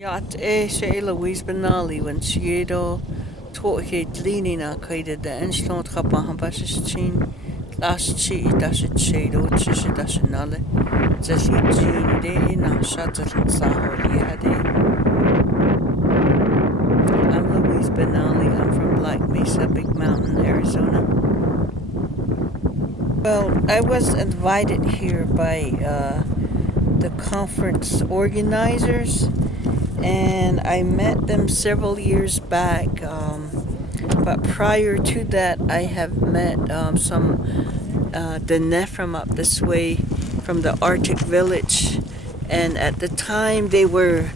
Yacht sé Louise Benally when siado toche glínina chuide de einslót chapa bas sin las chi da se sédo se da se nalle ze jean de na shot saholi hade. I'm Louise Benally. I'm from Black Mesa, Big Mountain, Arizona. Well, I was invited here by the conference organizers, and I met them several years back. But prior to that, I have met some Dineh from up this way, from the Arctic village, and at the time they were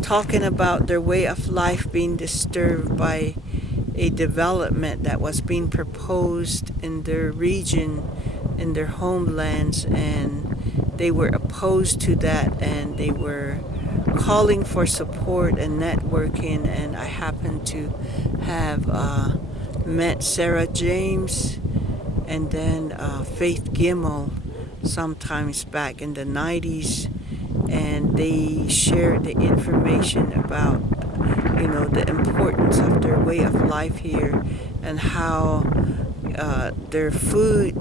talking about their way of life being disturbed by a development that was being proposed in their region, in their homelands, and they were opposed to that, and they were calling for support and networking. And I happened to have met Sarah James and then Faith Gimmel sometimes back in the 90s, and they shared the information about the importance of their way of life here, and how their food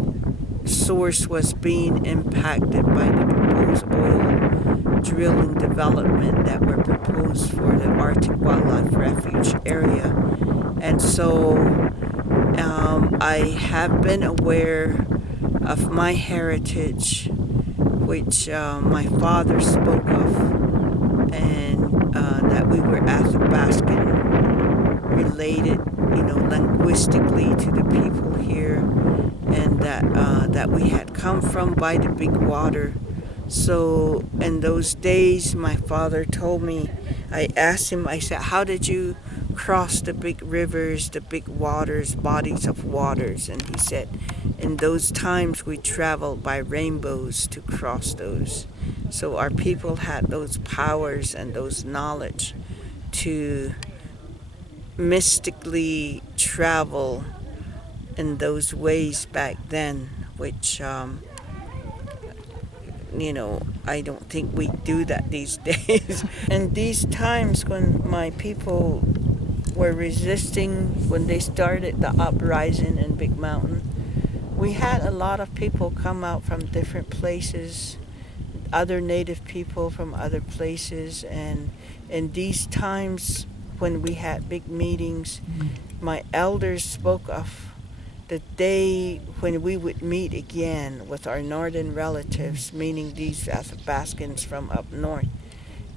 source was being impacted by the proposed oil drilling development that were proposed for the Arctic Wildlife Refuge area. And so I have been aware of my heritage, which my father spoke of, and that we were Athabascan related, linguistically to the people here, and that we had come from by the big water. So in those days, my father told me, I asked him, I said, how did you cross the big rivers, the big waters, bodies of waters? And he said, in those times we traveled by rainbows to cross those. So our people had those powers and those knowledge to mystically travel in those ways back then, which I don't think we do that these days. And these times when my people were resisting, when they started the uprising in Big Mountain, we had a lot of people come out from different places, other native people from other places. And in these times when we had big meetings, my elders spoke of the day when we would meet again with our northern relatives, meaning these Athabascans from up north.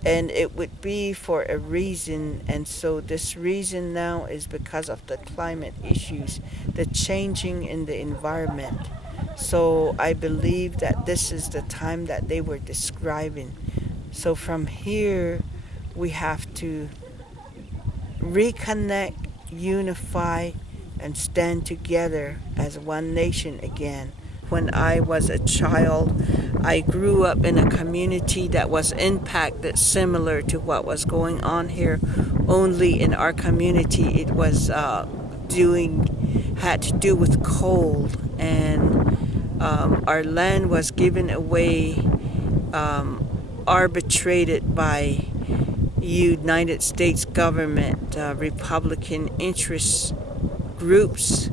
And it would be for a reason, and so this reason now is because of the climate issues, the changing in the environment. So I believe that this is the time that they were describing. So from here, we have to reconnect, unify, and stand together as one nation again. When I was a child, I grew up in a community that was impacted similar to what was going on here. Only in our community, it was had to do with coal, and our land was given away, arbitrated by United States government, Republican interest groups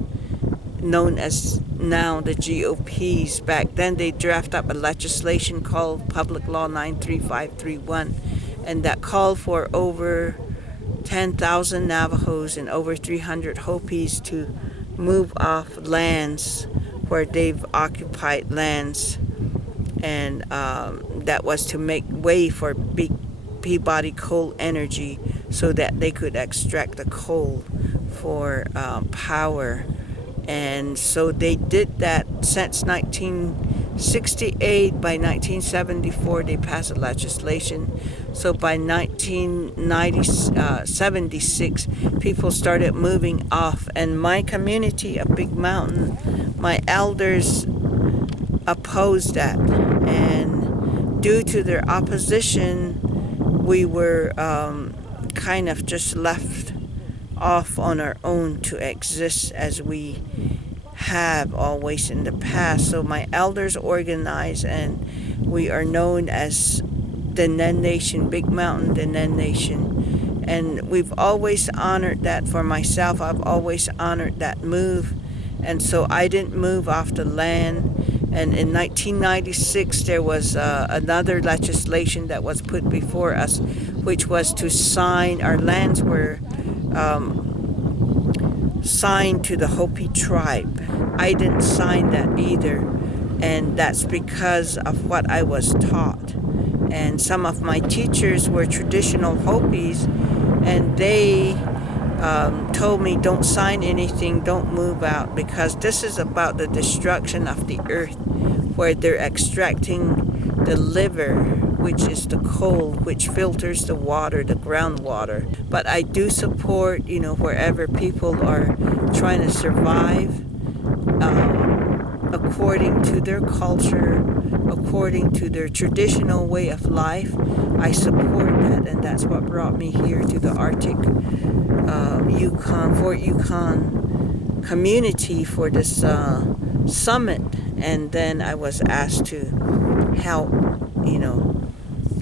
known as now the GOPs. Back then they drafted up a legislation called Public Law 93531, and that called for over 10,000 Navajos and over 300 Hopis to move off lands where they've occupied lands, and that was to make way for big Peabody Coal energy so that they could extract the coal for power. And so they did that since 1968. By 1974, they passed a legislation. So by 1976, people started moving off. And my community of Big Mountain, my elders opposed that. And due to their opposition, we were kind of just left off on our own to exist as we have always in the past. So my elders organized, and we are known as Dineh Nation, Big Mountain Dineh Nation. And we've always honored that. For myself, I've always honored that move. And so I didn't move off the land. And in 1996, there was another legislation that was put before us, which was to sign, our lands were signed to the Hopi tribe. I didn't sign that either. And that's because of what I was taught. And some of my teachers were traditional Hopis, and they told me, don't sign anything, don't move out, because this is about the destruction of the earth, where they're extracting the liver, which is the coal, which filters the water, the groundwater. But I do support, wherever people are trying to survive according to their culture, according to their traditional way of life. I support that, and that's what brought me here to the Arctic Yukon, Fort Yukon community for this summit. And then I was asked to help,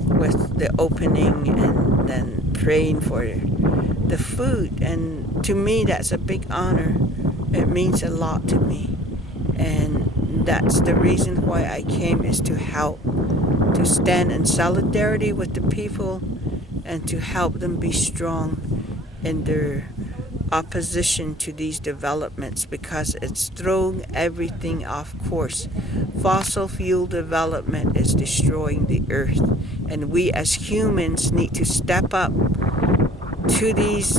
with the opening and then praying for the food. And to me, that's a big honor. It means a lot to me. And that's the reason why I came, is to help, to stand in solidarity with the people and to help them be strong in their opposition to these developments, because it's throwing everything off course. Fossil fuel development is destroying the earth, and we as humans need to step up to these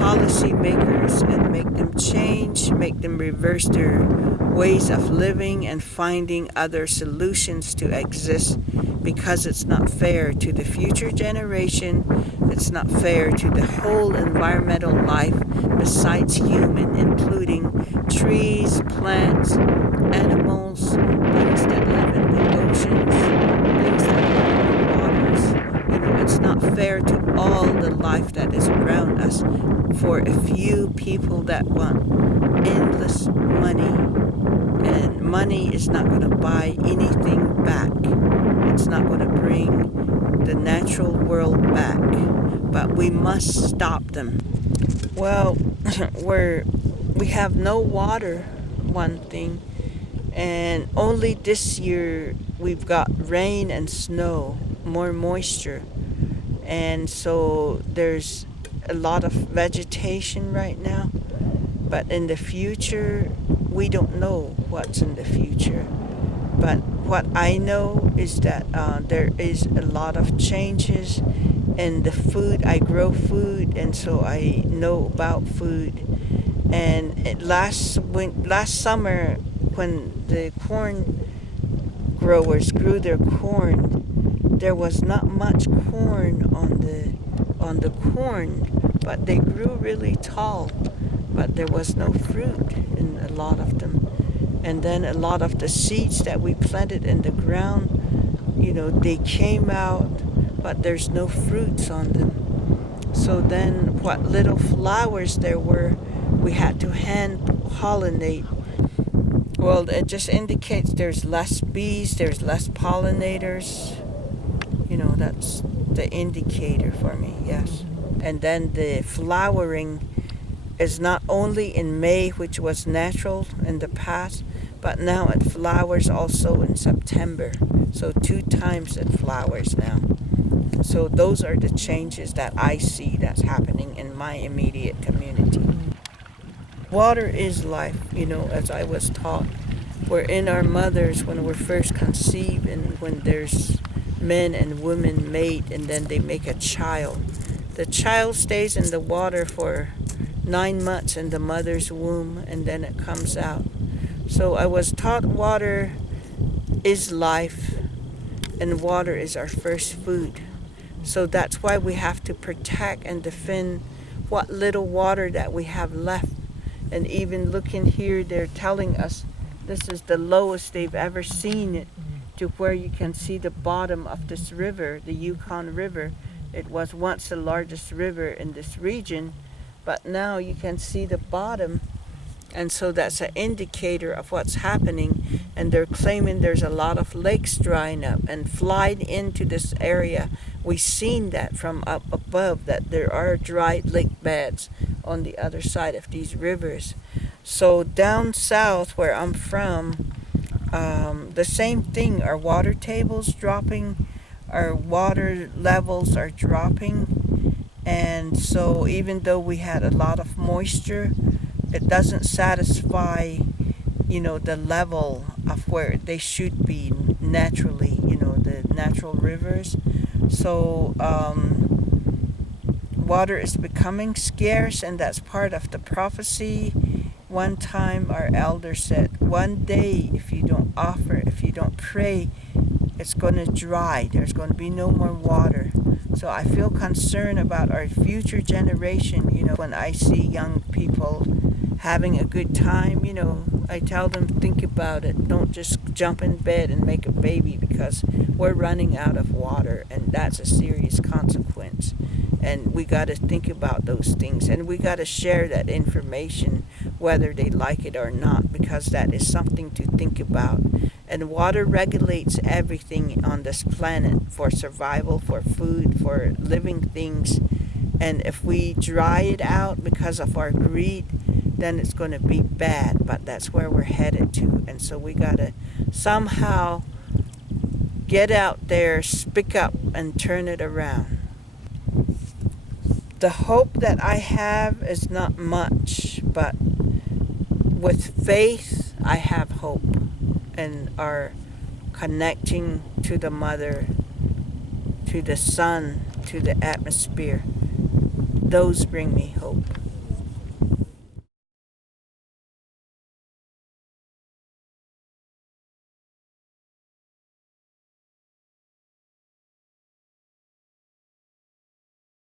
policymakers and make them change, make them reverse their ways of living and finding other solutions to exist, because it's not fair to the future generation. It's not fair to the whole environmental life besides human, including trees, plants, animals, things that live in the oceans, things that live in the waters. It's not fair to all the life that is around us for a few people that want endless money. And money is not going to buy anything back. It's not going to bring the natural world back. But we must stop them. Well, we have no water, one thing. And only this year we've got rain and snow, more moisture. And so there's a lot of vegetation right now. But in the future, we don't know what's in the future. But what I know is that there is a lot of changes in the food. I grow food, and so I know about food. And last summer, when the corn growers grew their corn, there was not much corn on the corn, but they grew really tall. But there was no fruit in a lot of them. And then a lot of the seeds that we planted in the ground, they came out, but there's no fruits on them. So then what little flowers there were, we had to hand pollinate. Well, it just indicates there's less bees, there's less pollinators. That's the indicator for me, yes. And then the flowering is not only in May, which was natural in the past, but now it flowers also in September. So 2 times it flowers now. So those are the changes that I see that's happening in my immediate community. Water is life, as I was taught. We're in our mothers when we're first conceived, and when there's men and women mate, and then they make a child. The child stays in the water for 9 months in the mother's womb, and then it comes out. So I was taught water is life, and water is our first food. So that's why we have to protect and defend what little water that we have left. And even looking here, they're telling us this is the lowest they've ever seen it, to where you can see the bottom of this river, the Yukon River. It was once the largest river in this region, but now you can see the bottom, And so that's an indicator of what's happening. And they're claiming there's a lot of lakes drying up and flying into this area. We've seen that from up above, that there are dry lake beds on the other side of these rivers. So down south where I'm from, the same thing. Our water table's dropping, our water levels are dropping. And so even though we had a lot of moisture, it doesn't satisfy, the level of where they should be naturally, the natural rivers. So water is becoming scarce, and that's part of the prophecy. One time our elder said, one day if you don't offer, if you don't pray, it's going to dry. There's going to be no more water. So I feel concerned about our future generation. When I see young people having a good time, I tell them, think about it. Don't just jump in bed and make a baby, because we're running out of water, and that's a serious consequence. And we got to think about those things, and we got to share that information whether they like it or not, because that is something to think about. And water regulates everything on this planet for survival, for food, for living things. And if we dry it out because of our greed, then it's going to be bad. But that's where we're headed to. And so we got to somehow get out there, speak up, and turn it around. The hope that I have is not much, but with faith, I have hope, and are connecting to the mother, to the sun, to the atmosphere. Those bring me hope.